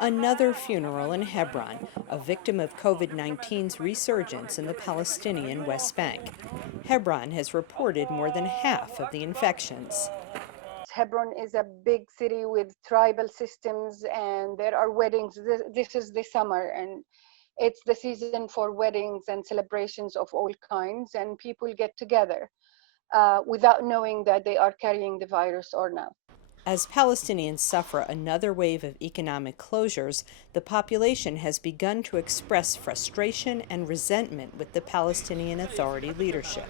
Another funeral in Hebron, a victim of COVID-19's resurgence in the Palestinian West Bank. Hebron has reported more than half of the infections. Hebron is a big city with tribal systems, and there are weddings. This is the summer, and it's the season for weddings and celebrations of all kinds, and people get together without knowing that they are carrying the virus or not. As Palestinians suffer another wave of economic closures, the population has begun to express frustration and resentment with the Palestinian Authority leadership.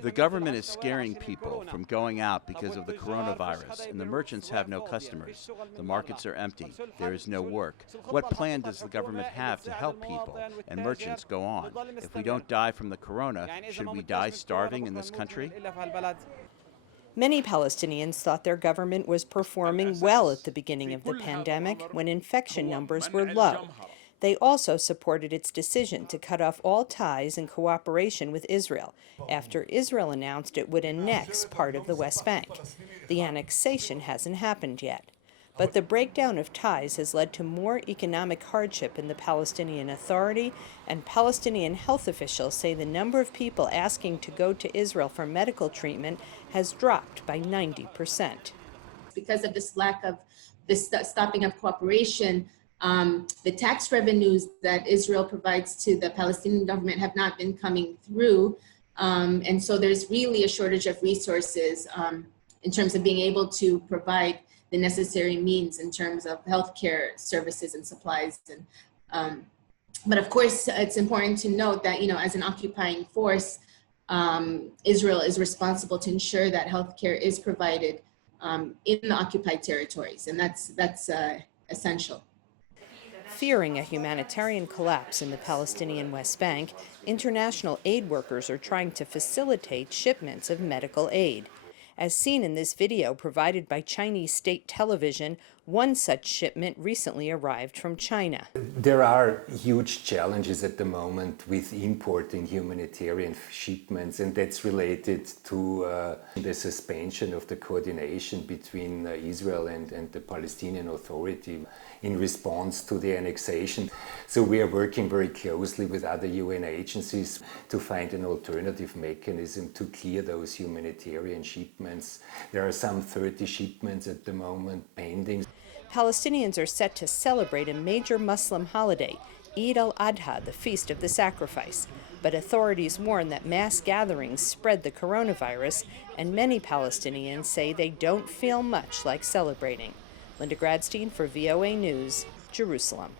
The government is scaring people from going out because of the coronavirus, and the merchants have no customers. The markets are empty. There is no work. What plan does the government have to help people and merchants go on? If we don't die from the corona, should we die starving in this country? Many Palestinians thought their government was performing well at the beginning of the pandemic when infection numbers were low. They also supported its decision to cut off all ties and cooperation with Israel after Israel announced it would annex part of the West Bank. The annexation hasn't happened yet. But the breakdown of ties has led to more economic hardship in the Palestinian Authority, and Palestinian health officials say the number of people asking to go to Israel for medical treatment has dropped by 90%. Because of this lack of this stopping of cooperation, the tax revenues that Israel provides to the Palestinian government have not been coming through. And so there's really a shortage of resources in terms of being able to provide the necessary means in terms of healthcare services and supplies. And but of course, it's important to note that, as an occupying force, Israel is responsible to ensure that healthcare is provided in the occupied territories, and that's essential. Fearing a humanitarian collapse in the Palestinian West Bank, international aid workers are trying to facilitate shipments of medical aid. As seen in this video provided by Chinese state television, one such shipment recently arrived from China. There are huge challenges at the moment with importing humanitarian shipments, and that's related to the suspension of the coordination between Israel and the Palestinian Authority in response to the annexation. So we are working very closely with other UN agencies to find an alternative mechanism to clear those humanitarian shipments. There are some 30 shipments at the moment pending. Palestinians are set to celebrate a major Muslim holiday, Eid al-Adha, the Feast of the Sacrifice. But authorities warn that mass gatherings spread the coronavirus, and many Palestinians say they don't feel much like celebrating. Linda Gradstein for VOA News, Jerusalem.